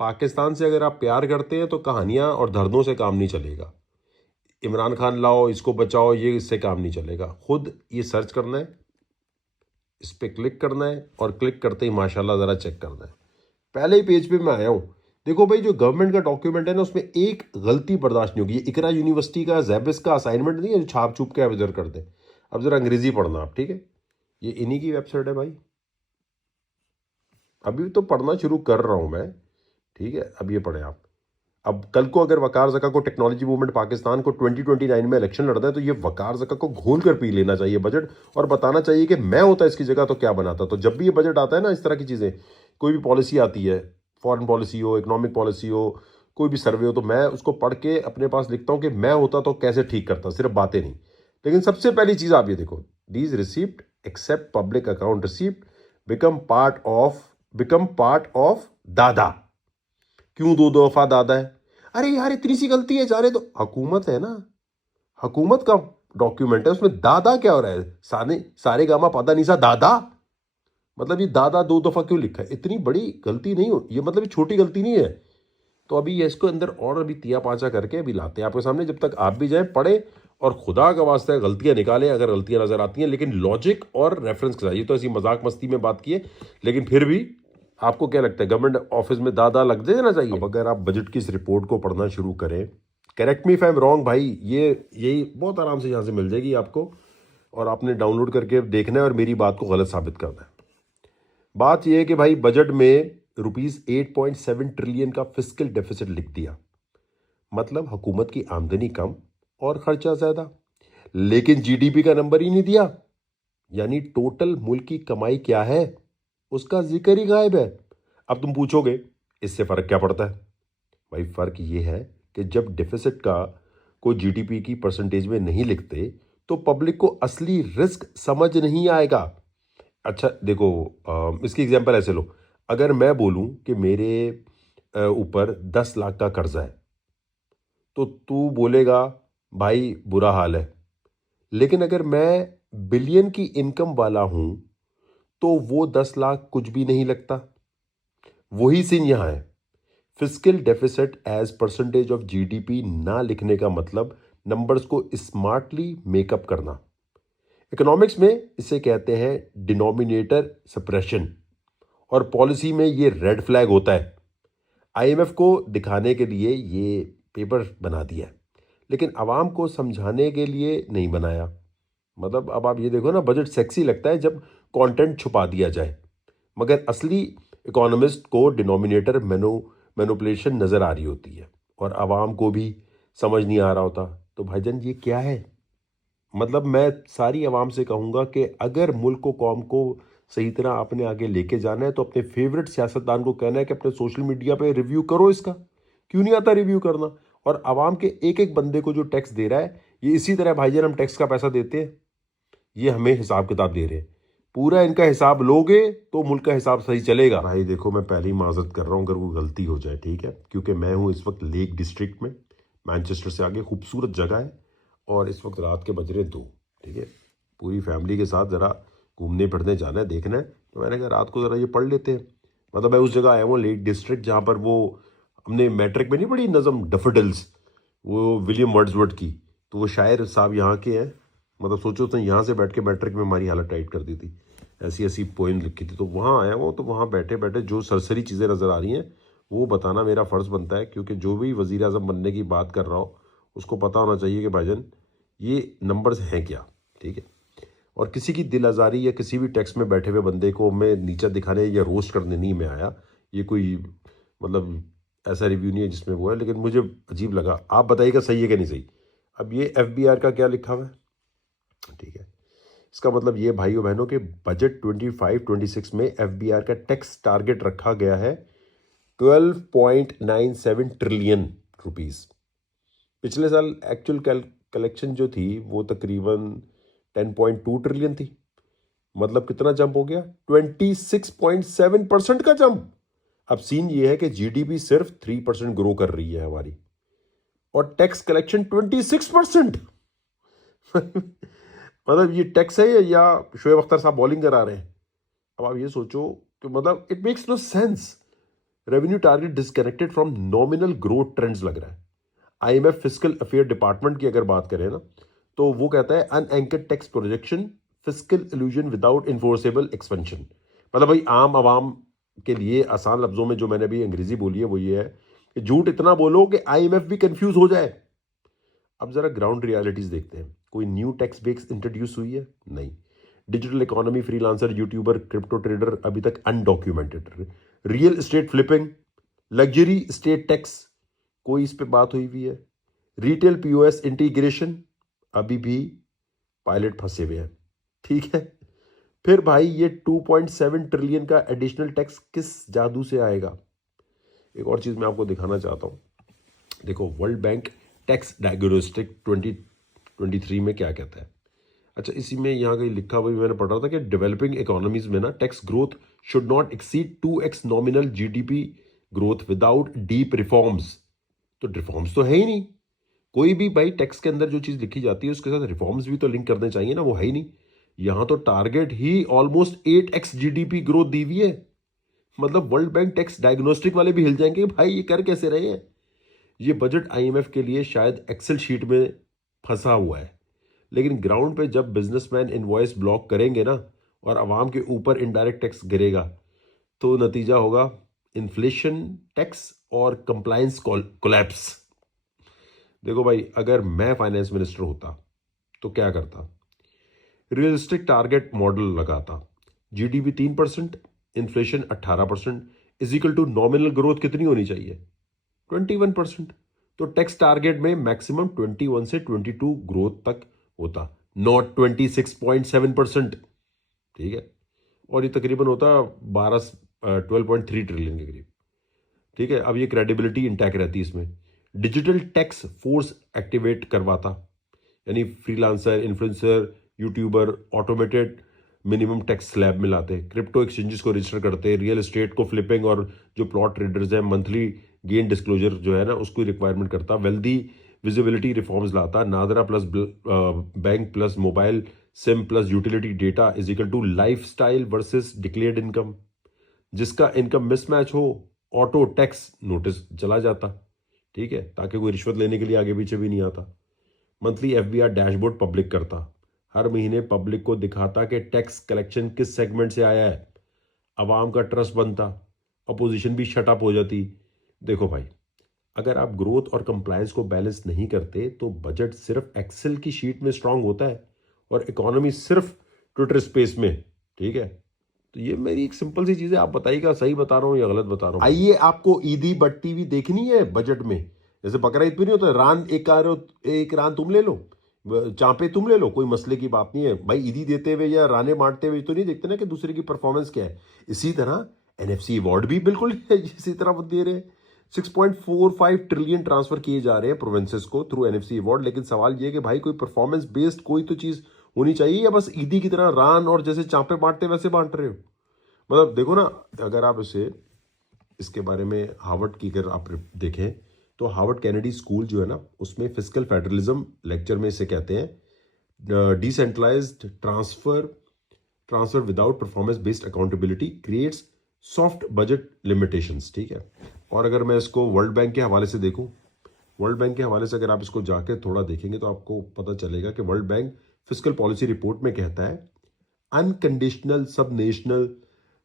पाकिस्तान से अगर आप प्यार करते हैं तो कहानियां और दर्दों से काम नहीं चलेगा। इमरान खान लाओ, इसको बचाओ, ये इससे काम नहीं चलेगा। खुद ये सर्च करना है, इस पर क्लिक करना है और क्लिक करते ही माशाल्लाह ज़रा चेक करना है। पहले ही पेज पे मैं आया हूँ। देखो भाई, जो गवर्नमेंट का डॉक्यूमेंट है ना, उसमें एक गलती बर्दाश्त नहीं होगी। ये इकरा यूनिवर्सिटी का जैबिस का असाइनमेंट नहीं है जो छाप छुप के आप इधर करते हैं। अब जरा अंग्रेजी पढ़ना आप, ठीक है? ये इन्हीं की वेबसाइट है भाई। अभी तो पढ़ना शुरू कर रहा हूँ मैं, ठीक है? अब ये पढ़े आप। अब कल को अगर वकार जका को टेक्नोलॉजी मूवमेंट पाकिस्तान को 2029 में इलेक्शन लड़ना है तो ये वकार जका को घोल कर पी लेना चाहिए बजट, और बताना चाहिए कि मैं होता इसकी जगह तो क्या बनाता। तो जब भी ये बजट आता है ना, इस तरह की चीज़ें, कोई भी पॉलिसी आती है, फॉरेन पॉलिसी हो, इकोनॉमिक पॉलिसी हो, कोई भी सर्वे हो, तो मैं उसको पढ़ के अपने पास लिखता हूँ कि मैं होता तो कैसे ठीक करता, सिर्फ बातें नहीं। लेकिन सबसे पहली चीज़ आप ये देखो, these receipt except public account receipt become part of दादा। क्यों दो दफा दादा है? अरे यार, इतनी सी गलती है, जाने तो हुकूमत है ना, हुकूमत का डॉक्यूमेंट है, उसमें दादा क्या हो रहा है? सारे गामा पादा निसा दादा, मतलब ये दादा दो दफा क्यों लिखा है? इतनी बड़ी गलती नहीं हो ये, मतलब ये छोटी गलती नहीं है। तो अभी ये इसको अंदर और अभी तिया पाचा करके अभी लाते हैं आपके सामने। जब तक आप भी जाए पढ़े और खुदा का वास्ते गलतियां निकालें अगर गलतियां नजर आती हैं, लेकिन लॉजिक और रेफरेंस के साथ। ये तो ऐसी मजाक मस्ती में बात की है, लेकिन फिर भी आपको क्या लगता है गवर्नमेंट ऑफिस में दादा लग देना चाहिए? अब अगर आप बजट की इस रिपोर्ट को पढ़ना शुरू करें, correct me if I am wrong भाई, ये यही बहुत आराम से यहाँ से मिल जाएगी आपको, और आपने डाउनलोड करके देखना है और मेरी बात को गलत साबित करना है। बात यह है कि भाई बजट में ₹8.7 ट्रिलियन का फिस्कल डेफिसिट लिख दिया, मतलब हुकूमत की आमदनी कम और खर्चा ज्यादा। लेकिन जीडीपी का नंबर ही नहीं दिया, यानी टोटल मुल्क की कमाई क्या है उसका जिक्र ही गायब है। अब तुम पूछोगे इससे फर्क क्या पड़ता है? भाई फर्क ये है कि जब डेफिसिट को जीडीपी की परसेंटेज में नहीं लिखते तो पब्लिक को असली रिस्क समझ नहीं आएगा। अच्छा देखो, इसकी एग्जांपल ऐसे लो। अगर मैं बोलूं कि मेरे ऊपर 10 लाख का कर्जा है, तो तू बोलेगा भाई बुरा हाल है। लेकिन अगर मैं बिलियन की इनकम वाला हूं तो वो 10 लाख कुछ भी नहीं लगता। वही सीन यहां है। Fiscal deficit as percentage of GDP ना लिखने का मतलब नंबर्स को स्मार्टली मेकअप करना। इकोनॉमिक्स में इसे कहते हैं डिनोमिनेटर सप्रेशन, और पॉलिसी में ये रेड फ्लैग होता है। आईएमएफ को दिखाने के लिए ये पेपर बना दिया है, लेकिन आवाम को समझाने के लिए नहीं बनाया। मतलब अब आप ये देखो ना, बजट सेक्सी लगता है जब कंटेंट छुपा दिया जाए, मगर असली इकोनॉमिस्ट को डिनोमिनेटर मैनिपुलेशन नज़र आ रही होती है और आवाम को भी समझ नहीं आ रहा होता। तो भाईजान ये क्या है? मतलब मैं सारी आवाम से कहूँगा कि अगर मुल्क को, कौम को सही तरह आपने आगे लेके जाना है तो अपने फेवरेट सियासतदान को कहना है कि अपने सोशल मीडिया पे रिव्यू करो इसका। क्यों नहीं आता रिव्यू करना? और आवाम के एक एक बंदे को जो टैक्स दे रहा है, ये इसी तरह भाईजान हम टैक्स का पैसा देते हैं, ये हमें हिसाब किताब दे रहे हैं। पूरा इनका हिसाब लोगे तो मुल्क का हिसाब सही चलेगा। भाई देखो, मैं पहले ही माजरत कर रहा हूँ अगर वो गलती हो जाए, ठीक है? क्योंकि मैं हूँ इस वक्त लेक डिस्ट्रिक्ट में, मैनचेस्टर से आगे, खूबसूरत जगह है, और इस वक्त रात के बज रहे 2, ठीक है? पूरी फैमिली के साथ ज़रा घूमने फिरने जाना है, देखना है, तो मैंने कहा रात को ज़रा ये पढ़ लेते हैं। मतलब मैं उस जगह आया हूँ लेक डिस्ट्रिक्ट जहाँ पर वो हमने मैट्रिक में नहीं पढ़ी नज़म डफडल्स, वो विलियम वर्ड्सवर्थ की, तो वो शायर साहब यहाँ के हैं। मतलब सोचो तो यहाँ से बैठ के मैट्रिक में हमारी हालत टाइट कर दी थी, ऐसी ऐसी पोइम लिखी थी। तो वहाँ आया हूँ, तो वहाँ बैठे बैठे जो सरसरी चीज़ें नज़र आ रही हैं वो बताना मेरा फ़र्ज़ बनता है, क्योंकि जो भी वज़ीर आज़म बनने की बात कर रहा हो उसको पता होना चाहिए कि भाईजान ये नंबर्स हैं क्या, ठीक है? और किसी की दिल आज़ारी या किसी भी टैक्स में बैठे हुए बंदे को मैं नीचा दिखाने या रोस्ट करने नहीं मैं आया। ये कोई मतलब ऐसा रिव्यू नहीं है जिसमें वो है, लेकिन मुझे अजीब लगा। आप बताइएगा सही है कि नहीं सही। अब ये एफबीआर का क्या लिखा हुआ है, ठीक है? इसका मतलब ये भाइयों बहनों के बजट 25-26 में एफबीआर का टैक्स टारगेट रखा गया है 12.97 ट्रिलियन रुपीस। पिछले साल एक्चुअल कलेक्शन जो थी वो तकरीबन 10.2 ट्रिलियन थी। मतलब कितना जंप हो गया? 26.7% का जंप। अब सीन ये है कि जीडीपी सिर्फ 3% ग्रो कर रही है हमारी, और टैक्स कलेक्शन 26%। मतलब ये टैक्स है या शोएब अख्तर साहब बॉलिंग करा रहे हैं? अब आप ये सोचो कि मतलब it makes no sense. Revenue target disconnected from nominal growth trends लग रहा है। आईएमएफ फिस्कल अफेयर डिपार्टमेंट की अगर बात करें ना, तो वो कहता है unanchored tax projection fiscal illusion without enforceable expansion. मतलब भाई आम आवाम के लिए आसान लफ्जों में जो मैंने अभी अंग्रेजी बोली है वो ये है कि झूठ इतना बोलो कि आईएमएफ भी कंफ्यूज हो जाए। अब जरा ग्राउंड रियलिटीज देखते हैं। कोई न्यू टैक्स बेस इंट्रोड्यूस हुई है? नहीं। Digital economy, freelancer, YouTuber, crypto trader अभी तक undocumented. Real estate flipping, luxury state tax, कोई इस पे बात हुई है? रिटेल पीओएस इंटीग्रेशन, अभी भी पायलट फंसे हुए हैं। ठीक है, फिर भाई ये 2.7 ट्रिलियन का एडिशनल टैक्स किस जादू से आएगा? एक और चीज मैं आपको दिखाना चाहता हूं। देखो, वर्ल्ड बैंक टैक्स डायग्नोस्टिक 2023 में क्या कहता है। अच्छा, इसी में यहाँ कहीं लिखा हुआ भी मैंने पढ़ रहा था कि डेवलपिंग इकोनॉमीज में ना tax growth should not exceed 2x nominal GDP growth without deep reforms. तो रिफॉर्म्स तो है ही नहीं। कोई भी भाई टैक्स के अंदर जो चीज लिखी जाती है उसके साथ रिफॉर्म्स भी तो लिंक करने चाहिए ना, वो है ही नहीं। यहां तो टारगेट ही ऑलमोस्ट 8x जीडीपी ग्रोथ दी हुई है। मतलब वर्ल्ड बैंक टैक्स डायग्नोस्टिक वाले भी हिल जाएंगे, भाई ये कर कैसे रहे हैं। ये बजट आईएमएफ के लिए शायद एक्सेल शीट में फंसा हुआ है, लेकिन ग्राउंड पे जब बिजनेसमैन इनवॉइस ब्लॉक करेंगे ना और आवाम के ऊपर इनडायरेक्ट टैक्स गिरेगा, तो नतीजा होगा इन्फ्लेशन, टैक्स और कंप्लायंस कोलैप्स। देखो भाई, अगर मैं फाइनेंस मिनिस्टर होता तो क्या करता? रियलिस्टिक टारगेट मॉडल लगाता। GDP 3%, inflation 18%, is equal to nominal growth कितनी होनी चाहिए? 21%। तो टैक्स टारगेट में मैक्सिमम 21 से 22 ग्रोथ तक होता, नॉट 26.7%। ठीक है, और ये तकरीबन होता 12.3 ट्रिलियन के करीब। ठीक है, अब ये क्रेडिबिलिटी इंटैक्ट रहती है इसमें। डिजिटल टैक्स फोर्स एक्टिवेट करवाता, यानी freelancer, influencer, YouTuber automated minimum tax slab में लाते, क्रिप्टो एक्सचेंजेस को रजिस्टर करते, रियल एस्टेट को फ्लिपिंग, और जो प्लॉट ट्रेडर्स हैं मंथली गेन डिस्क्लोजर जो है ना उसको रिक्वायरमेंट करता, वेल्दी विजिबिलिटी रिफॉर्म्स लाता, NADRA plus bank plus mobile SIM plus utility data is equal to life style versus declared income. जिसका इनकम मिसमैच हो, ऑटो टैक्स नोटिस चला जाता। ठीक है, ताकि कोई रिश्वत लेने के लिए आगे पीछे भी नहीं आता। मंथली एफबीआर डैशबोर्ड पब्लिक करता, हर महीने पब्लिक को दिखाता कि टैक्स कलेक्शन किस सेगमेंट से आया है। अवाम का ट्रस्ट बनता, अपोजिशन भी शट अप हो जाती। देखो भाई, अगर आप ग्रोथ और कंप्लायंस को बैलेंस नहीं करते तो बजट सिर्फ एक्सेल की शीट में स्ट्रांग होता है और इकोनॉमी सिर्फ ट्विटर स्पेस में। ठीक है, तो ये मेरी एक सिंपल सी चीज है। आप बताइएगा सही बता रहा हूं या गलत बता रहा हूं। आइए, आपको ईदी बट्टी भी देखनी है बजट में। जैसे बकरा ईद पे नहीं होता, रान एक रान तुम ले लो, चांपे तुम ले लो, कोई मसले की बात नहीं है भाई। ईदी देते हुए या राने मारते हुए तो नहीं देखते ना कि दूसरे की परफॉर्मेंस क्या है। इसी तरह एनएफसी अवार्ड भी बिल्कुल इसी तरह दे रहे हैं। 6.45 ट्रिलियन ट्रांसफर किए जा रहे हैं प्रोविंसेस को थ्रू एनएफसी अवार्ड। लेकिन सवाल यह कि भाई कोई परफॉर्मेंस बेस्ड कोई तो चीज होनी चाहिए, या बस ईदी की तरह रान और जैसे चांपे बांटते वैसे बांट रहे हो। मतलब देखो ना, अगर आप इसके बारे में हार्वर्ड की अगर आप देखें तो हार्वर्ड कैनेडी स्कूल जो है ना उसमें फिस्कल फेडरलिज्म लेक्चर में इसे कहते हैं decentralised transfer without performance based accountability creates soft budget limitations. ठीक है, और अगर मैं इसको वर्ल्ड बैंक के हवाले से देखूं, वर्ल्ड बैंक के हवाले से अगर आप इसको जाके थोड़ा देखेंगे तो आपको पता चलेगा कि World Bank fiscal policy report में कहता है unconditional sub national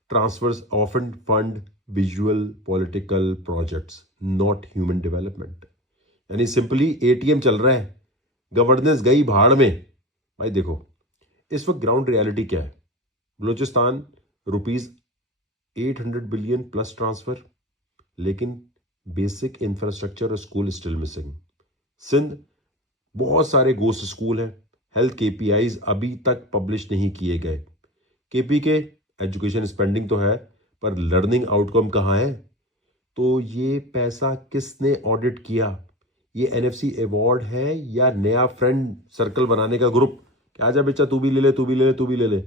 transfers often fund visual political projects, not human development. यानी सिंपली एटीएम चल रहा है, गवर्नेंस गई भाड़ में। भाई देखो, इस वक्त ग्राउंड रियलिटी क्या है। Balochistan rupees 800 billion plus transfer, लेकिन बेसिक इंफ्रास्ट्रक्चर और स्कूल स्टिल मिसिंग। सिंध बहुत सारे गोस्ट स्कूल हैं, हेल्थ केपीआईज अभी तक पब्लिश नहीं किए गए। केपी के एजुकेशन स्पेंडिंग तो है पर लर्निंग आउटकम कहाँ है? तो ये पैसा किसने ऑडिट किया? ये एनएफसी अवार्ड है या नया फ्रेंड सर्कल बनाने का ग्रुप कि आजा बेचा तू भी ले ले, तू भी ले ले, तू भी ले ले।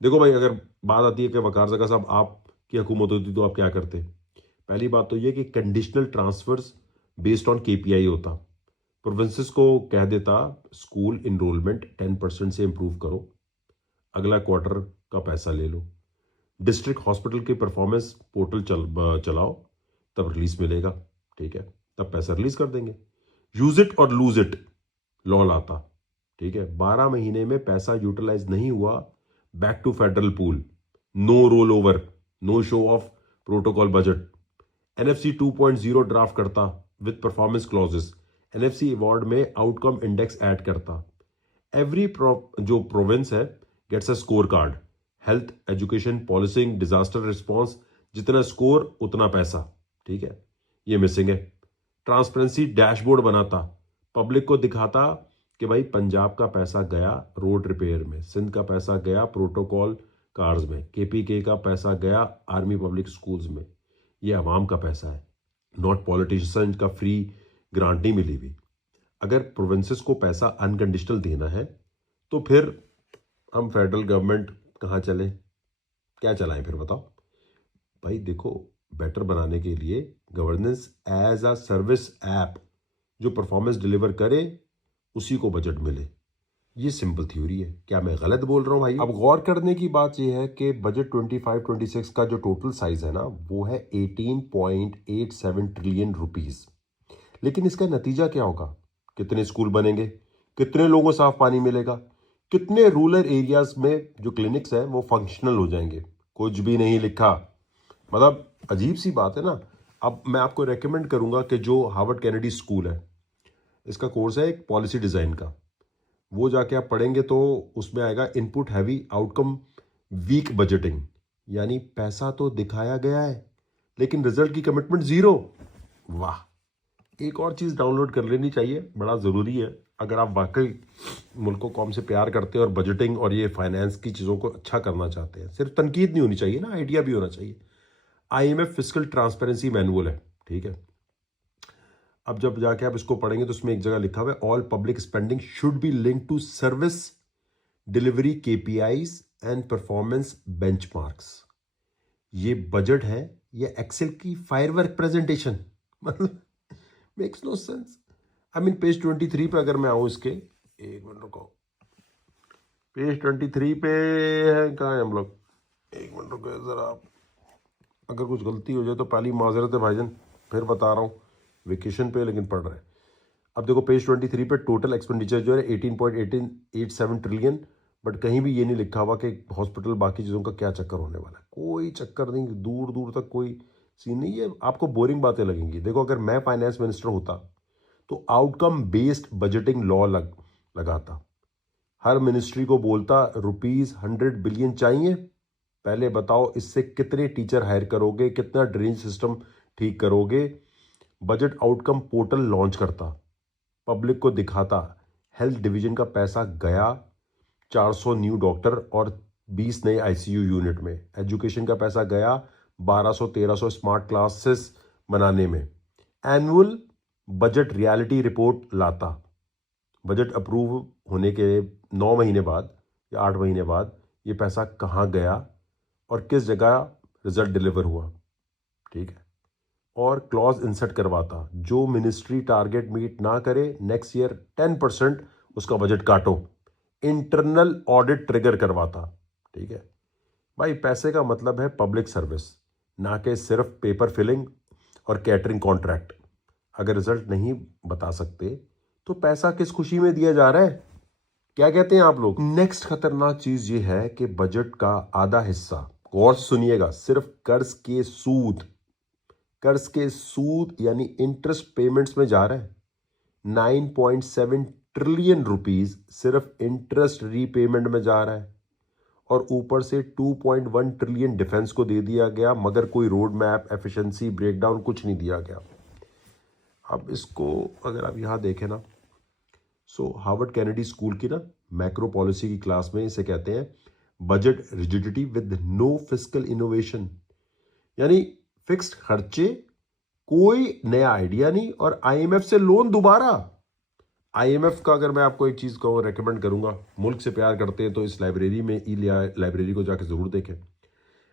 देखो भाई, अगर बात आती है कि वकार जगह साहब आपकी हुकूमत होती तो आप क्या करते? पहली बात तो ये कि conditional transfers based on KPI होता। प्रोविंसेस को कह देता स्कूल इनरोलमेंट 10% से इंप्रूव करो, अगला क्वार्टर का पैसा ले लो। डिस्ट्रिक्ट हॉस्पिटल की परफॉर्मेंस पोर्टल चलाओ, तब रिलीज मिलेगा, ठीक है, तब पैसा रिलीज कर देंगे। यूज इट और लूज इट लॉ लाता, ठीक है, 12 महीने में पैसा यूटिलाइज नहीं हुआ, back to federal pool, no roll over, no show off protocol budget. NFC 2.0 draft करता with performance clauses, NFC award में आउटकम इंडेक्स ऐड करता। एवरी जो प्रोविंस है gets a score card, health, education, policing, disaster response, जितना score उतना पैसा, ठीक है, ये मिसिंग है। ट्रांसपेरेंसी डैशबोर्ड बनाता, पब्लिक को दिखाता कि भाई पंजाब का पैसा गया रोड रिपेयर में, सिंध का पैसा गया प्रोटोकॉल कार्स में, केपीके का पैसा गया आर्मी पब्लिक स्कूल्स में। ये अवाम का पैसा है, नॉट पॉलिटिशियन का फ्री ग्रांट नहीं मिली हुई। अगर प्रोविंसेस को पैसा अनकंडीशनल देना है तो फिर हम फेडरल गवर्नमेंट कहाँ चले, क्या चलाएं फिर बताओ भाई। देखो, बेटर बनाने के लिए governance as a service app, जो परफॉर्मेंस डिलीवर करे उसी को बजट मिले, ये सिंपल थ्योरी है। क्या मैं गलत बोल रहा हूं भाई? अब गौर करने की बात यह है कि बजट 25-26 का जो टोटल साइज है ना, वो है 18.87 ट्रिलियन रुपीस। लेकिन इसका नतीजा क्या होगा? कितने स्कूल बनेंगे, कितने लोगों को साफ पानी मिलेगा, कितने रूरल एरियाज में जो क्लिनिक्स है वो फंक्शनल हो जाएंगे? कुछ भी नहीं लिखा। मतलब अजीब सी बात है ना। अब मैं आपको रेकमेंड करूंगा कि जो हार्वर्ड कैनेडी स्कूल है, इसका कोर्स है एक पॉलिसी डिजाइन का, वो जाके आप पढ़ेंगे तो उसमें आएगा input heavy outcome weak budgeting. यानी पैसा तो दिखाया गया है लेकिन रिजल्ट की कमिटमेंट जीरो। वाह, एक और चीज़ डाउनलोड कर लेनी चाहिए, बड़ा ज़रूरी है अगर आप वाकई मुल्क कौम से प्यार करते हैं और बजटिंग और ये फाइनेंस की चीज़ों को अच्छा करना चाहते हैं। सिर्फ तनकीद नहीं होनी चाहिए ना, आइडिया भी होना चाहिए। आईएमएफ फिस्कल ट्रांसपेरेंसी मैनुअल है, ठीक है। अब जब जाके आप इसको पढ़ेंगे तो उसमें एक जगह लिखा हुआ है all public spending should be link to service delivery KPIs and performance benchmarks. ये बजट है, ये एक्सेल की फायरवर्क प्रेजेंटेशन, मतलब makes no sense. I mean page 23 पे अगर मैं आऊँ इसके, एक मिनट रुको, पेज 23 पे है, कहाँ है हम लोग, एक मिनट रुको जरा। अगर कुछ गलती हो जाए तो पहली माजरत है भाईजान, फिर बता रहा हूँ, वेकेशन पे लेकिन पढ़ रहे हैं। अब देखो पेज 23 पे टोटल एक्सपेंडिचर जो है 18.87 ट्रिलियन, बट कहीं भी ये नहीं लिखा हुआ कि हॉस्पिटल बाकी चीज़ों का क्या चक्कर होने वाला है। कोई चक्कर नहीं, दूर दूर तक कोई सीन नहीं है। आपको बोरिंग बातें लगेंगी। देखो, अगर मैं फाइनेंस मिनिस्टर होता तो आउटकम बेस्ड बजटिंग लॉ लगाता, हर मिनिस्ट्री को बोलता ₹100 बिलियन चाहिए, पहले बताओ इससे कितने टीचर हायर करोगे, कितना ड्रेनेज सिस्टम ठीक करोगे। बजट आउटकम पोर्टल लॉन्च करता, पब्लिक को दिखाता हेल्थ डिवीजन का पैसा गया 400 न्यू डॉक्टर और 20 नए आईसीयू यूनिट में, एजुकेशन का पैसा गया 1200-1300 स्मार्ट क्लासेस बनाने में। एनुअल बजट रियलिटी रिपोर्ट लाता, बजट अप्रूव होने के 9 महीने बाद या 8 महीने बाद ये पैसा कहाँ गया और किस जगह रिजल्ट डिलीवर हुआ, ठीक है। और क्लॉज इंसर्ट करवाता, जो मिनिस्ट्री टारगेट मीट ना करे नेक्स्ट ईयर 10% उसका बजट काटो। इंटरनल ऑडिट ट्रिगर करवाता, ठीक है। भाई पैसे का मतलब है पब्लिक सर्विस, ना कि सिर्फ पेपर फिलिंग और कैटरिंग कॉन्ट्रैक्ट। अगर रिजल्ट नहीं बता सकते तो पैसा किस खुशी में दिया जा रहा है? क्या कहते हैं आप लोग? नेक्स्ट खतरनाक चीज ये है कि बजट का आधा हिस्सा, गौर से सुनिएगा, सिर्फ कर्ज के सूद यानी इंटरेस्ट पेमेंट्स में जा रहा है। 9.7 ट्रिलियन रुपीस सिर्फ इंटरेस्ट रीपेमेंट में जा रहा है, और ऊपर से 2.1 ट्रिलियन डिफेंस को दे दिया गया, मगर कोई रोड मैप, एफिशिएंसी, ब्रेकडाउन कुछ नहीं दिया गया। अब इसको अगर आप यहाँ देखें ना, हार्वर्ड कैनेडी स्कूल की ना मैक्रो पॉलिसी की क्लास में इसे कहते हैं budget rigidity with no fiscal innovation. यानी फिक्स्ड खर्चे, कोई नया आइडिया नहीं, और आईएमएफ से लोन दोबारा। आईएमएफ का अगर मैं आपको एक चीज को रेकमेंड करूंगा, मुल्क से प्यार करते हैं तो इस लाइब्रेरी में लाइब्रेरी को जाकर जरूर देखें,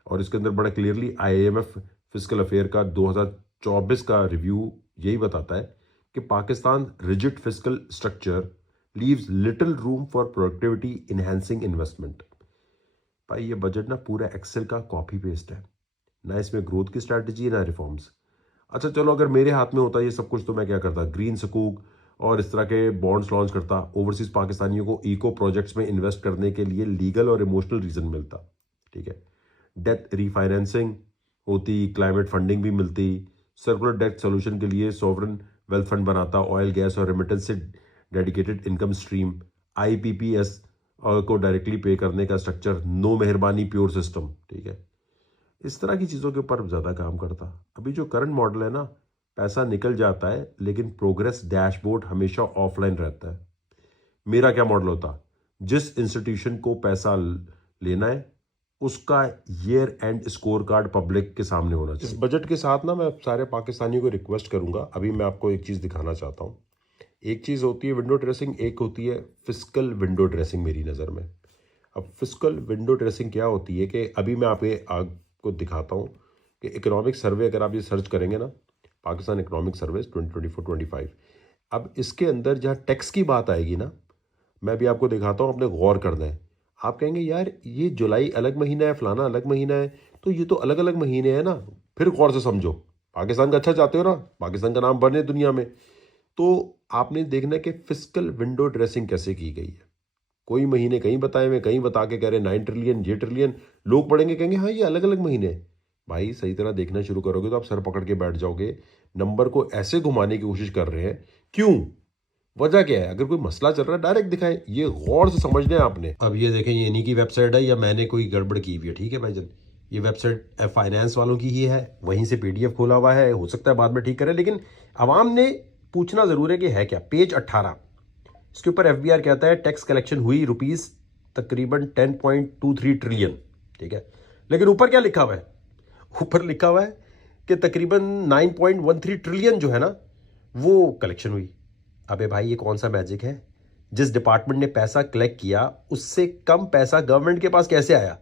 और इसके अंदर बड़ा क्लियरली आईएमएफ फिस्कल अफेयर का 2024 का रिव्यू यही बताता है कि Pakistan rigid fiscal structure leaves little room for productivity enhancing investment. भाई ये बजट ना पूरा एक्सेल का कॉपी पेस्ट है, ना इसमें ग्रोथ की स्ट्रैटेजी ना रिफॉर्म्स। अच्छा चलो, अगर मेरे हाथ में होता ये सब कुछ तो मैं क्या करता, ग्रीन सकूक और इस तरह के बॉन्ड्स लॉन्च करता, ओवरसीज पाकिस्तानियों को इको प्रोजेक्ट्स में इन्वेस्ट करने के लिए लीगल और इमोशनल रीजन मिलता, ठीक है, डेट रीफाइनेंसिंग होती, क्लाइमेट फंडिंग भी मिलती, सर्कुलर डेट सोल्यूशन के लिए सॉवरन वेल्थ फंड बनाता, ऑयल गैस और रेमिटेंस से डेडिकेटेड इनकम स्ट्रीम, आईपीपीएस को डायरेक्टली पे करने का स्ट्रक्चर, नो मेहरबानी प्योर सिस्टम, ठीक है, इस तरह की चीज़ों के ऊपर ज़्यादा काम करता। अभी जो करंट मॉडल है ना, पैसा निकल जाता है लेकिन प्रोग्रेस डैशबोर्ड हमेशा ऑफलाइन रहता है। मेरा क्या मॉडल होता, जिस इंस्टीट्यूशन को पैसा लेना है उसका year and score card public के सामने होना चाहिए। इस बजट के साथ ना मैं सारे पाकिस्तानियों को रिक्वेस्ट करूंगा, अभी मैं आपको एक चीज़ दिखाना चाहता हूँ। एक चीज़ होती है विंडो ड्रेसिंग, एक होती है फिस्कल विंडो ड्रेसिंग मेरी नज़र में। अब फिस्कल विंडो ड्रेसिंग क्या होती है कि अभी मैं आपको दिखाता हूँ कि इकोनॉमिक सर्वे, अगर आप ये सर्च करेंगे ना, पाकिस्तान इकोनॉमिक सर्वे 2024-25, अब इसके अंदर जहाँ टैक्स की बात आएगी ना, मैं भी आपको दिखाता हूँ, आपने गौर करना है। आप कहेंगे यार ये जुलाई अलग महीना है, फलाना अलग महीना है, तो ये तो अलग अलग महीने हैं ना, फिर गौर से समझो, पाकिस्तान का अच्छा चाहते हो ना, पाकिस्तान का नाम बने दुनिया में, तो आपने देखना है कि फिस्कल विंडो ड्रेसिंग कैसे की गई है। कोई महीने कहीं बताए हुए, कहीं बता के कह रहे 9 ट्रिलियन, ये ट्रिलियन, लोग पढ़ेंगे कहेंगे हाँ ये अलग अलग महीने हैं। भाई सही तरह देखना शुरू करोगे तो आप सर पकड़ के बैठ जाओगे, नंबर को ऐसे घुमाने की कोशिश कर रहे हैं, क्यों, वजह क्या है? अगर कोई मसला चल रहा है डायरेक्ट दिखाएं, ये गौर से समझना है आपने। अब ये देखें, ये इन्हीं की वेबसाइट है या मैंने कोई गड़बड़ की हुई है, ठीक है भाईजान, ये वेबसाइट फाइनेंस वालों की ही है, वहीं से पीडीएफ खोला हुआ है, हो सकता है बाद में ठीक करें, लेकिन आवाम ने पूछना जरूर है कि है क्या। पेज 18, इसके ऊपर एफबीआर कहता है टैक्स कलेक्शन हुई रुपीस तकरीबन 10.23 ट्रिलियन, ठीक है, लेकिन ऊपर क्या लिखा हुआ है, ऊपर लिखा हुआ है कि तकरीबन 9.13 ट्रिलियन जो है ना वो कलेक्शन हुई। अबे भाई ये कौन सा मैजिक है, जिस डिपार्टमेंट ने पैसा कलेक्ट किया उससे कम पैसा गवर्नमेंट के पास कैसे आया?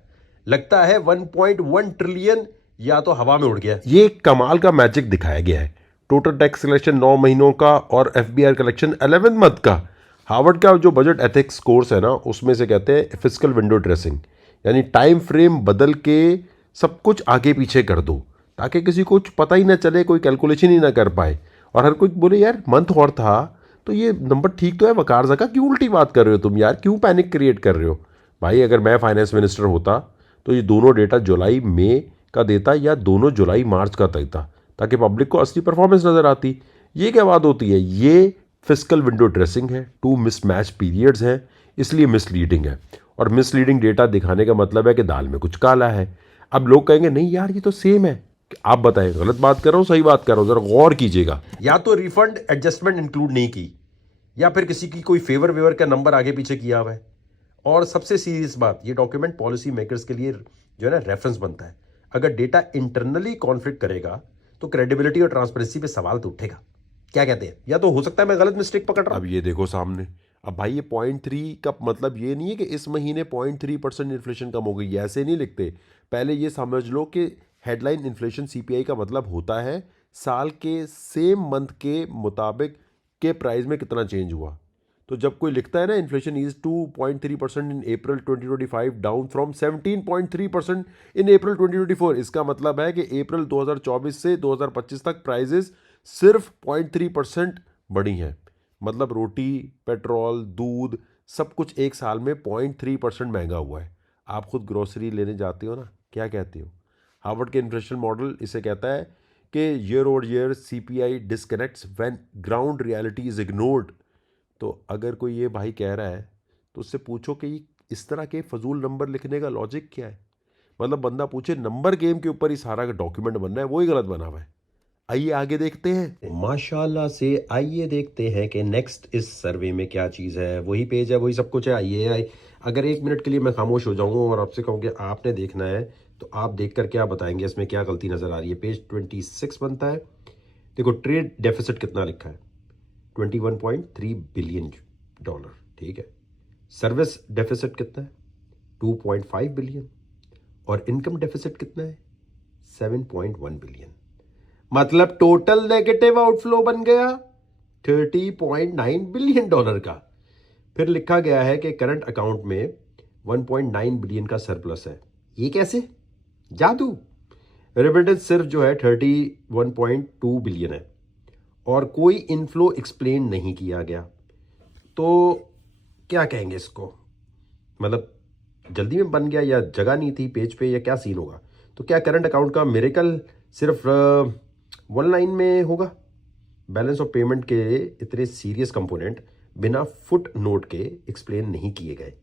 लगता है 1.1 ट्रिलियन या तो हवा में उड़ गया। ये कमाल का मैजिक दिखाया गया है। टोटल टैक्स कलेक्शन 9 महीनों का और एफबीआर कलेक्शन 11 मंथ का। हार्वर्ड का जो बजट एथिक्स कोर्स है ना, उसमें से कहते हैं फिस्कल विंडो ड्रेसिंग, यानी टाइम फ्रेम बदल के सब कुछ आगे पीछे कर दो ताकि किसी को कुछ पता ही ना चले, कोई कैलकुलेशन ही ना कर पाए, और हर कोई बोले यार मंथ और था तो ये नंबर ठीक तो है, वकार ज़का क्यों उल्टी बात कर रहे हो तुम यार, क्यों पैनिक क्रिएट कर रहे हो? भाई अगर मैं फाइनेंस मिनिस्टर होता तो ये दोनों डेटा जुलाई मई का देता या दोनों जुलाई मार्च का देता, ताकि पब्लिक को असली परफॉर्मेंस नज़र आती। ये क्या बात होती है? ये फिस्कल विंडो ड्रेसिंग है, 2 मिसमैच पीरियड्स हैं, इसलिए मिसलीडिंग है। और मिसलीडिंग डेटा दिखाने का मतलब है कि दाल में कुछ काला है। अब लोग कहेंगे नहीं यार ये तो सेम है, आप बताएं गलत बात कर रहा हूं सही बात कर रहा हूं, जरा गौर कीजिएगा। या तो रिफंड एडजस्टमेंट इंक्लूड नहीं की, या फिर किसी की कोई फेवर वेवर का नंबर आगे पीछे किया हुआ है, और सबसे सीरियस बात, ये डॉक्यूमेंट पॉलिसी मेकर्स के लिए जो है ना रेफरेंस बनता है। अगर डेटा इंटरनली कॉन्फ्लिक्ट करेगा तो क्रेडिबिलिटी और ट्रांसपेरेंसी पे सवाल तो उठेगा। क्या कहते हैं? या तो हो सकता है मैं गलत मिस्टेक पकड़ रहा हूं। अब ये देखो सामने, अब भाई ये 0.3 का मतलब ये नहीं है कि इस महीने 0.3% इन्फ्लेशन कम हो गई, ऐसे नहीं लिखते। पहले ये समझ लो कि हेडलाइन इन्फ्लेशन सीपीआई का मतलब होता है साल के सेम मंथ के मुताबिक के प्राइस में कितना चेंज हुआ। तो जब कोई लिखता है ना inflation is 2.3% in April 2025 down from 17.3% इन अप्रैल 2024, इसका मतलब है कि अप्रैल 2024 से 2025 तक प्राइजेस सिर्फ 0.3% बढ़ी हैं। मतलब रोटी, पेट्रोल, दूध, सब कुछ एक साल में 0.3% महंगा हुआ है। आप खुद ग्रोसरी लेने जाते हो ना, क्या कहते हो? हार्वर्ड के इन्फ्लेशन मॉडल इसे कहता है कि year over year CPI disconnects when ground reality is ignored. तो अगर कोई ये भाई कह रहा है तो उससे पूछो कि इस तरह के फजूल नंबर लिखने का लॉजिक क्या है। मतलब बंदा पूछे नंबर गेम के ऊपर ही सारा डॉक्यूमेंट बनना है, वही गलत बना हुआ है। आइए आगे देखते हैं। माशाल्लाह से आइए देखते हैं कि नेक्स्ट इस सर्वे में क्या चीज़ है। वही पेज है, वही सब कुछ है। आइए अगर 1 मिनट के लिए मैं खामोश हो जाऊंगा और आपसे कहूँ कि आपने देखना है तो आप देखकर क्या बताएंगे इसमें क्या गलती नज़र आ रही है। पेज 26 बनता है। देखो ट्रेड डेफिसिट कितना लिखा है, 21.3 बिलियन डॉलर, ठीक है। सर्विस डेफिसिट कितना है, 2.5 बिलियन। और इनकम डेफिसिट कितना है, 7.1 बिलियन। मतलब टोटल नेगेटिव आउटफ्लो बन गया 30.9 बिलियन डॉलर का। फिर लिखा गया है कि करंट अकाउंट में 1.9 बिलियन का सरप्लस है। ये कैसे? जादू। रेमिटेंस सिर्फ जो है 31.2 बिलियन है और कोई इनफ्लो एक्सप्लेन नहीं किया गया। तो क्या कहेंगे इसको, मतलब जल्दी में बन गया या जगह नहीं थी पेज पे या क्या सीन होगा? तो क्या करंट अकाउंट का मिरेकल सिर्फ वन लाइन में होगा? बैलेंस ऑफ पेमेंट के इतने सीरियस कंपोनेंट बिना फुट नोट के एक्सप्लेन नहीं किए गए।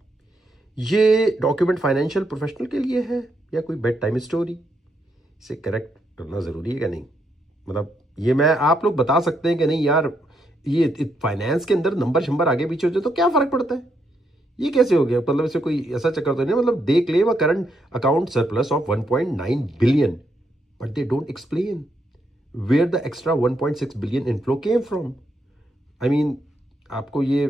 ये डॉक्यूमेंट फाइनेंशियल प्रोफेशनल के लिए है या कोई बेड टाइम स्टोरी? इसे करेक्ट करना ज़रूरी है क्या नहीं? मतलब ये मैं आप लोग बता सकते हैं कि नहीं यार, ये फाइनेंस के अंदर नंबर शंबर आगे पीछे हो जाए तो क्या फ़र्क पड़ता है? ये कैसे हो गया? मतलब इससे कोई ऐसा चक्कर तो नहीं, मतलब they claim a current account surplus of 1.9 billion but they don't explain where the extra 1.6 billion inflow came from. I mean, आपको ये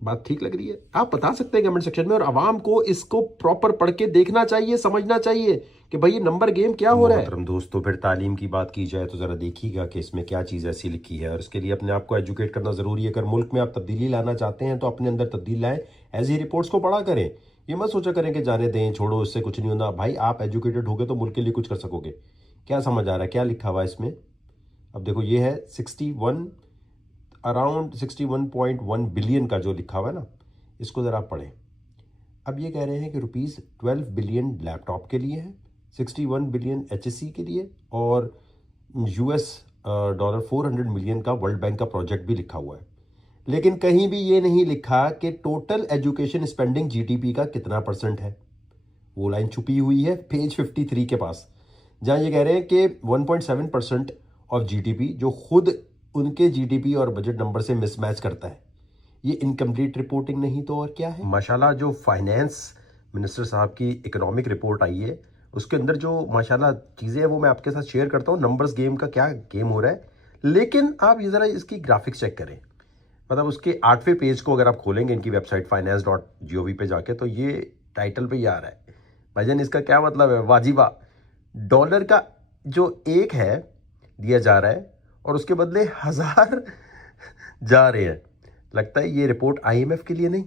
बात ठीक लग रही है? आप बता सकते हैं कमेंट सेक्शन में, और आवाम को इसको प्रॉपर पढ़ के देखना चाहिए, समझना चाहिए कि भाई ये नंबर गेम क्या हो रहा है। मोहतरम दोस्तों, फिर तालीम की बात की जाए तो ज़रा देखिएगा कि इसमें क्या चीज़ ऐसी लिखी है, और इसके लिए अपने आप को एजुकेट करना ज़रूरी है। अगर मुल्क में आप तब्दीली लाना चाहते हैं तो अपने अंदर तब्दीली लाएं, ऐसी रिपोर्ट्स को पढ़ा करें। ये मत सोचा करें कि जाने दें, छोड़ो, इससे कुछ नहीं होना। भाई आप एजुकेटेड हो गए तो मुल्क के लिए कुछ कर सकोगे। क्या समझ आ रहा है, क्या लिखा हुआ है इसमें? अब देखो, ये है 61 अराउंड 61.1 बिलियन का जो लिखा हुआ है ना, इसको ज़रा पढ़ें। अब ये कह रहे हैं कि ₹12 बिलियन लैपटॉप के लिए है, 61 बिलियन HSC के लिए, और US डॉलर 400 मिलियन का वर्ल्ड बैंक का प्रोजेक्ट भी लिखा हुआ है। लेकिन कहीं भी ये नहीं लिखा कि टोटल एजुकेशन स्पेंडिंग GDP का कितना % है। वो लाइन छुपी हुई है पेज 53 के पास, जहाँ ये कह रहे हैं कि 1.7% ऑफ GDP, जो खुद उनके GDP और बजट नंबर से मिसमैच करता है। ये इनकम्प्लीट रिपोर्टिंग नहीं तो और क्या है? माशाल्लाह जो फाइनेंस मिनिस्टर साहब की इकोनॉमिक रिपोर्ट आई है, उसके अंदर जो माशाल्लाह चीज़ें हैं वो मैं आपके साथ शेयर करता हूँ। नंबर्स गेम का क्या गेम हो रहा है, लेकिन आप ये ज़रा इसकी ग्राफिक्स चेक करें। मतलब उसके 8वें पेज को अगर आप खोलेंगे इनकी वेबसाइट finance.gov पे जाके, तो ये टाइटल पे ही आ रहा है। भाईजान इसका क्या मतलब है? वाजिबा डॉलर का जो एक है दिया जा रहा है और उसके बदले 1000 जा रहे हैं। लगता है ये रिपोर्ट IMF के लिए नहीं,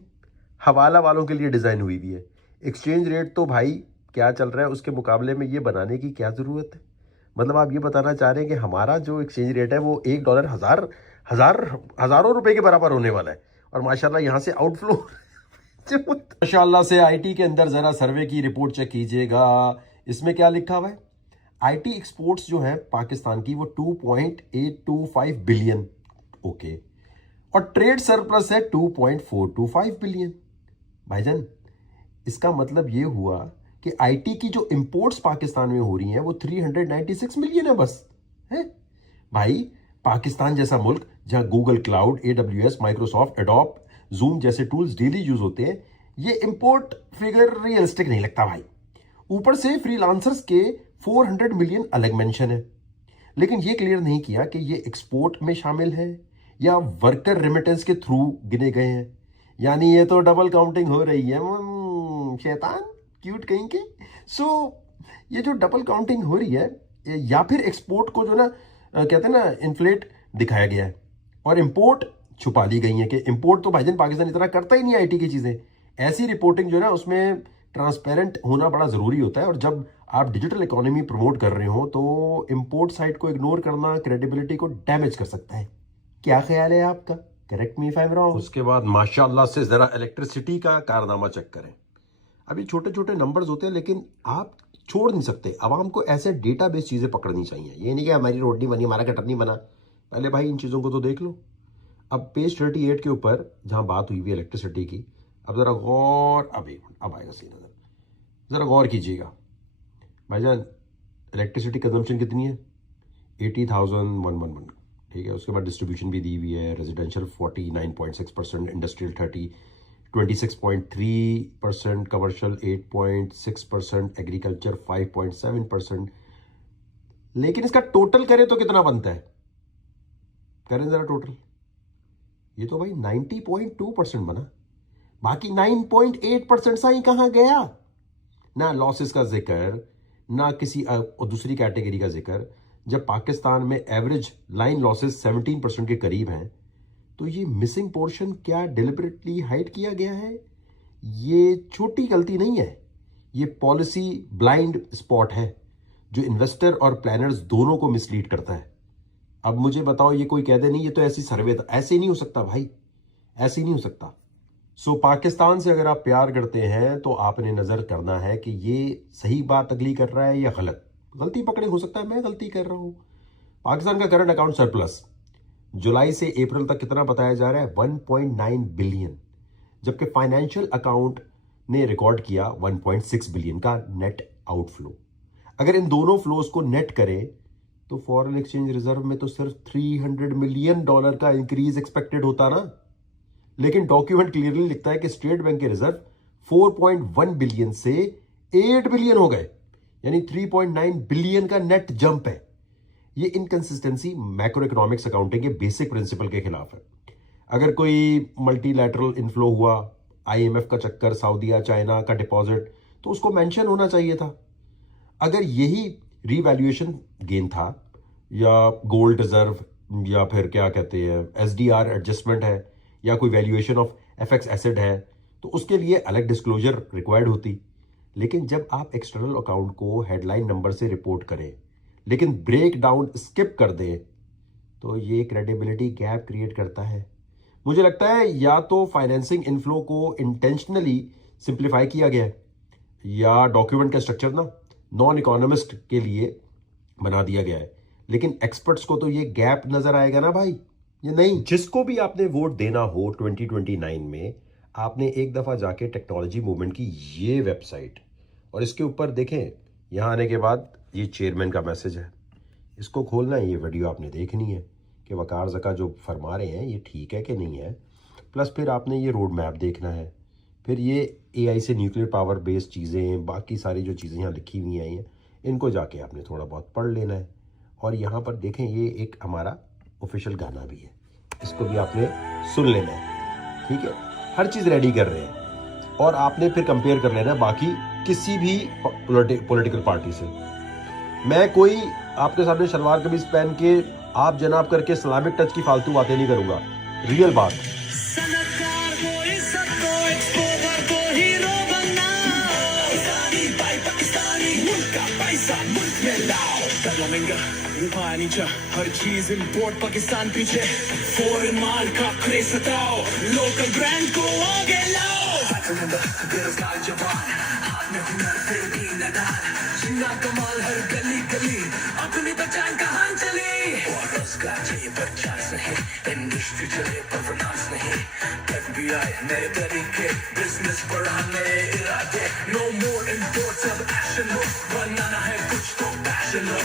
हवाला वालों के लिए डिज़ाइन हुई हुई है। एक्सचेंज रेट तो भाई क्या चल रहा है उसके मुकाबले में ये बनाने की क्या ज़रूरत है? मतलब आप ये बताना चाह रहे हैं कि हमारा जो एक्सचेंज रेट है वो $1 हज़ारों रुपए के बराबर होने वाला है, और माशाल्लाह यहाँ से आउटफ्लो माशाल्लाह से IT के अंदर ज़रा सर्वे की रिपोर्ट चेक कीजिएगा। इसमें क्या लिखा हुआ है? IT एक्सपोर्ट्स जो है पाकिस्तान की वो 2.825 बिलियन, ओके, और ट्रेड सरप्लस है 2.425 बिलियन। भाईजान इसका मतलब ये हुआ कि IT की जो इंपोर्ट्स पाकिस्तान में हो रही हैं वो 396 मिलियन है बस, है भाई। पाकिस्तान जैसा मुल्क जहां Google cloud, AWS, Microsoft, adobe, zoom जैसे टूल्स डेली यूज होते हैं, ये इंपोर्ट फिगर रियलिस्टिक नहीं लगता भाई। ऊपर से फ्रीलांसर्स के 400 मिलियन अलग मेंशन है, लेकिन ये क्लियर नहीं किया कि ये एक्सपोर्ट में शामिल है या वर्कर रेमिटेंस के थ्रू गिने गए हैं। यानी ये तो डबल काउंटिंग हो रही है। शैतान क्यूट कहीं के। सो ये जो डबल काउंटिंग हो रही है, या फिर एक्सपोर्ट को जो ना कहते हैं ना इन्फ्लेट दिखाया गया है और इंपोर्ट छुपा दी गई है कि इंपोर्ट तो भाईजान पाकिस्तान इतना करता ही नहीं IT की चीज़ें। ऐसी रिपोर्टिंग जो है ना उसमें ट्रांसपेरेंट होना बड़ा ज़रूरी होता है, और जब आप डिजिटल इकोनॉमी प्रमोट कर रहे हो तो इंपोर्ट साइड को इग्नोर करना क्रेडिबिलिटी को डैमेज कर सकता है। क्या ख्याल है आपका? Correct me if I am wrong. उसके बाद माशाल्लाह से ज़रा इलेक्ट्रिसिटी का कारनामा चेक करें। अभी छोटे छोटे नंबर्स होते हैं, लेकिन आप छोड़ नहीं सकते। आवाम को ऐसे डेटा बेस चीज़ें पकड़नी चाहिए। ये नहीं कि हमारी रोड नहीं बनी, हमारा गटर नहीं बना, पहले भाई इन चीज़ों को तो देख लो। अब पेज 38 के ऊपर जहाँ बात हुई हुई इलेक्ट्रिसिटी की, अब ज़रा गौर, अब आएगा सीन, ज़रा गौर कीजिएगा। भाईजान इलेक्ट्रिसिटी कंजम्पशन कितनी है? 80,111, ठीक है। उसके बाद डिस्ट्रीब्यूशन भी दी हुई है। Residential 49.6%, industrial 26.3%, commercial 8.6%, agriculture 5.7%। लेकिन इसका टोटल करें तो कितना बनता है? करें जरा टोटल। ये तो भाई 90.2% बना, बाकी 9.8% सा ही कहाँ गया? ना लॉसेस का जिक्र, ना किसी दूसरी कैटेगरी का जिक्र। जब पाकिस्तान में एवरेज लाइन लॉसेस 17% के करीब हैं, तो ये मिसिंग पोर्शन क्या डिलिबरेटली हाइड किया गया है? ये छोटी गलती नहीं है, ये पॉलिसी ब्लाइंड स्पॉट है जो इन्वेस्टर और प्लानर्स दोनों को मिसलीड करता है। अब मुझे बताओ, ये कोई कह दे नहीं ये तो ऐसी सर्वे था, ऐसे ही नहीं हो सकता भाई, ऐसे ही नहीं हो सकता। सो पाकिस्तान से अगर आप प्यार करते हैं तो आपने नज़र करना है कि ये सही बात अगली कर रहा है या गलत। गलती पकड़े, हो सकता है मैं गलती कर रहा हूं। पाकिस्तान का करंट अकाउंट सरप्लस जुलाई से अप्रैल तक कितना बताया जा रहा है? 1.9 बिलियन, जबकि फाइनेंशियल अकाउंट ने रिकॉर्ड किया 1.6 बिलियन का नेट आउटफ्लो। अगर इन दोनों फ्लोज को नेट करें तो फॉरेन एक्सचेंज रिजर्व में तो सिर्फ $300 मिलियन का इंक्रीज एक्सपेक्टेड होता ना। लेकिन डॉक्यूमेंट क्लियरली लिखता है कि स्टेट बैंक के रिजर्व 4.1 बिलियन से 8 बिलियन हो गए, यानी 3.9 बिलियन का नेट जंप है। ये इनकंसिस्टेंसी मैक्रो इकोनॉमिक्स अकाउंटिंग के बेसिक प्रिंसिपल के खिलाफ है। अगर कोई मल्टीलैटरल इनफ्लो हुआ, आईएमएफ का चक्कर, सऊदीया चाइना का डिपॉजिट, तो उसको मेंशन होना चाहिए था। अगर यही रीवैल्यूएशन गेन था या गोल्ड रिजर्व या फिर क्या कहते हैं एसडीआर एडजस्टमेंट है या कोई वैल्यूएशन ऑफ एफएक्स एसेट है, तो उसके लिए अलग डिस्क्लोजर रिक्वायर्ड होती। लेकिन जब आप एक्सटर्नल अकाउंट को हेडलाइन नंबर से रिपोर्ट करें लेकिन ब्रेक डाउन स्किप कर दें, तो ये क्रेडिबिलिटी गैप क्रिएट करता है। मुझे लगता है या तो फाइनेंसिंग इनफ्लो को इंटेंशनली सिंप्लीफाई किया गया है या डॉक्यूमेंट का स्ट्रक्चर ना नॉन इकोनॉमिस्ट के लिए बना दिया गया है। लेकिन एक्सपर्ट्स को तो ये गैप नजर आएगा ना भाई, ये नहीं। जिसको भी आपने वोट देना हो 2029 में, आपने एक दफा जाके टेक्नोलॉजी मूवमेंट की ये वेबसाइट और इसके ऊपर देखें, यहां आने के बाद ये चेयरमैन का मैसेज है, इसको खोलना है, ये वीडियो आपने देखनी है कि वकार ज़का जो फरमा रहे हैं ये ठीक है कि नहीं है। प्लस फिर आपने ये रोड मैप देखना है, फिर ये एआई से न्यूक्लियर पावर बेस्ड चीज़ें, बाकी सारी जो चीज़ें यहाँ लिखी हुई हैं इनको जाके आपने थोड़ा बहुत पढ़ लेना है। और यहाँ पर देखें, ये एक हमारा ऑफिशियल गाना भी है, इसको भी आपने सुन लेना है, ठीक है। हर चीज़ रेडी कर रहे हैं और आपने फिर कंपेयर कर लेना है बाकी किसी भी पॉलिटिकल पार्टी से। मैं कोई आपके सामने शलवार कमीज पहन के आप जनाब करके इस्लामिक टच की फालतू बातें नहीं करूंगा, रियल बात। हर चीज इंपोर्ट पाकिस्तान पीछे, फॉरेन माल का क्रेज सताओ, लोकल ब्रांड को आगे लाओ। बेरोजगार जवान, हाथ में हुनर फिर भी नदान, जिंदा कमाल हर गली गली, अपनी पहचान कहां चली। और रोजगार चाहिए पर चांस नहीं, इंडस्ट्री चले पर फाइनेंस नहीं। एफबीआई नए तरीके, बिजनेस बढ़ाने इरादे, नो मोर इंपोर्ट्स अब एक्शन लो, बनाना है कुछ तो पैशन लो।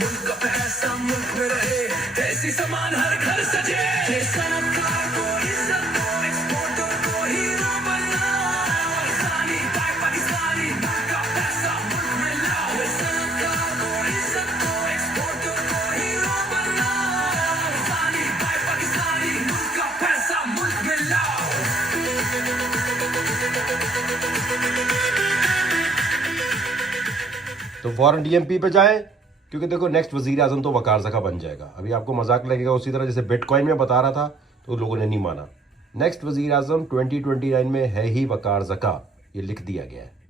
मुल्क का पैसा मुल्क में रहे, ऐसी सामान हर घर सजे। सनतकार को इज्जत दो, एक्सपोर्टर को हीरो बनाओ, पाकिस्तानी बाय पाकिस्तानी, मुल्क का पैसा मुल्क में लाओ। सनतकार को इज्जत दो, एक्सपोर्टर को हीरो बनाओ, पाकिस्तानी बाय पाकिस्तानी, मुल्क का पैसा मुल्क में लाओ। तो फौरन डीएमपी पे जाएं, क्योंकि देखो नेक्स्ट वजीर आजम तो वकार ज़का बन जाएगा। अभी आपको मजाक लगेगा, उसी तरह जैसे बिटकॉइन में बता रहा था तो लोगों ने नहीं माना। नेक्स्ट वजीर आजम 2029 में है ही वकार ज़का, ये लिख दिया गया है।